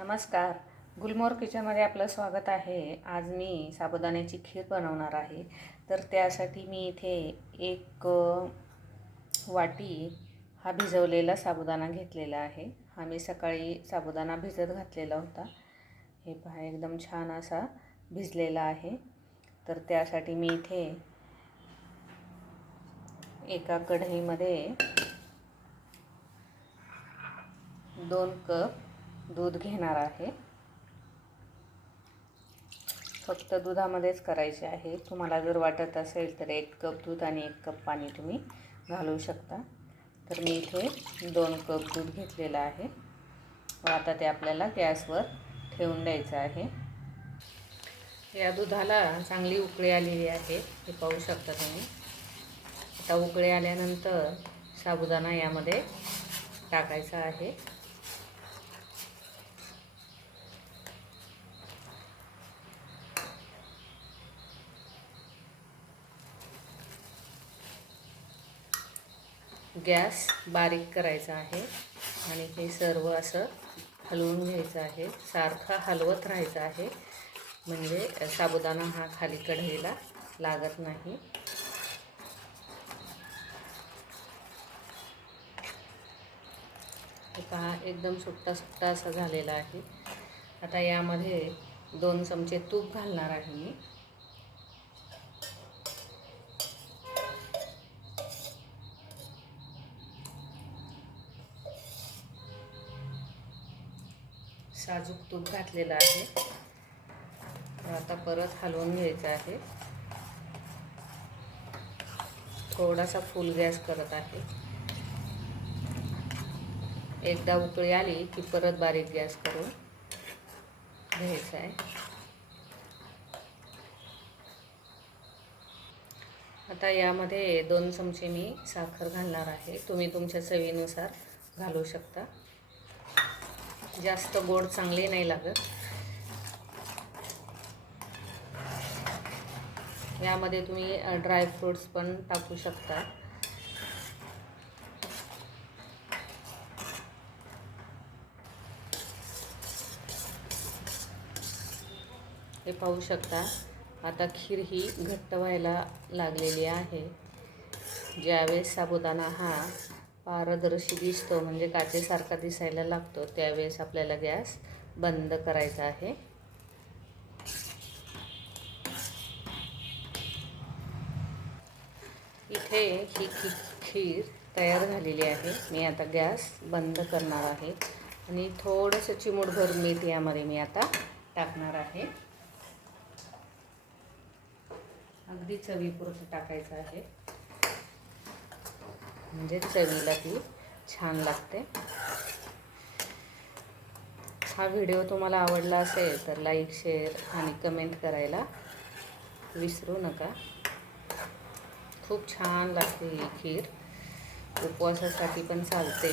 नमस्कार. गुलमोर किचनमध्ये आपलं स्वागत आहे. आज मी साबुदाण्याची खीर बनवणार आहे. तर त्यासाठी मी इथे एक वाटी हा भिजवलेला साबुदाणा घेतलेला आहे. हा मी सकाळी साबुदाणा भिजत घातलेला होता. हे पहा एकदम छान असा भिजलेला आहे. तर त्यासाठी मी इथे एका कढईमध्ये दोन कप दूध घेणार आहे. फक्त दुधामध्येच करायचे आहे. तुम्हाला जर वाटत असेल तर एक कप दूध आणि एक कप पाणी तुम्ही घालू शकता. तर मी इथे दोन कप दूध घेतलेलं आहे. व आता ते आपल्याला गॅसवर ठेवून द्यायचं आहे. या दुधाला चांगली उकळी आलेली आहे. हे पाहू शकता तुम्ही. आता उकळी आल्यानंतर साबुदाणा यामध्ये टाकायचा आहे. गॅस बारीक करायचा आहे आणि हे सर्व असं हलवून घ्यायचं आहे. सारखं हलवत राहायचं आहे. म्हणजे साबुदाणा हा खाली कढईला लागत नाही. पहा एकदम सुट्टा सुट्टा असा झालेला आहे. आता यामध्ये दोन चमचे तूप घालणार आहे मी. साजूक तूप घातलेलं आहे. आता परत हलवून घ्यायचं आहे. थोडासा फुल गॅस करत आहे. एकदा उकळी आली की परत बारीक गॅस करून घ्यायचा आहे. आता यामध्ये दोन चमचे मी साखर घालणार आहे. तुम्ही तुमच्या चवीनुसार घालू शकता. जास्त गोड चांगले नाही लागत. यामध्ये तुम्ही ड्रायफ्रूट्स पण टाकू शकता. हे पाहू शकता आता खीर ही घट्ट व्हायला लागलेली आहे. ज्यावेळेस साबुदाणा हा पारदर्शी दिसतो म्हणजे काचेसारखा दिसायला लागतो. त्यावेळेस आपल्याला गॅस बंद करायचा आहे. इथे ही खी खीर तयार झालेली आहे. मी आता गॅस बंद करणार आहे. आणि थोडंसं चिमूटभर मीठ यामध्ये मी आता टाकणार आहे. अगदी चवीपुरतं टाकायचं आहे. म्हणजे चवीला ती छान लागते. हा व्हिडिओ तुम्हाला आवडला असेल तर लाईक शेअर आणि कमेंट करायला विसरू नका. खूप छान लागते ही खीर. उपवासासाठी पण चालते.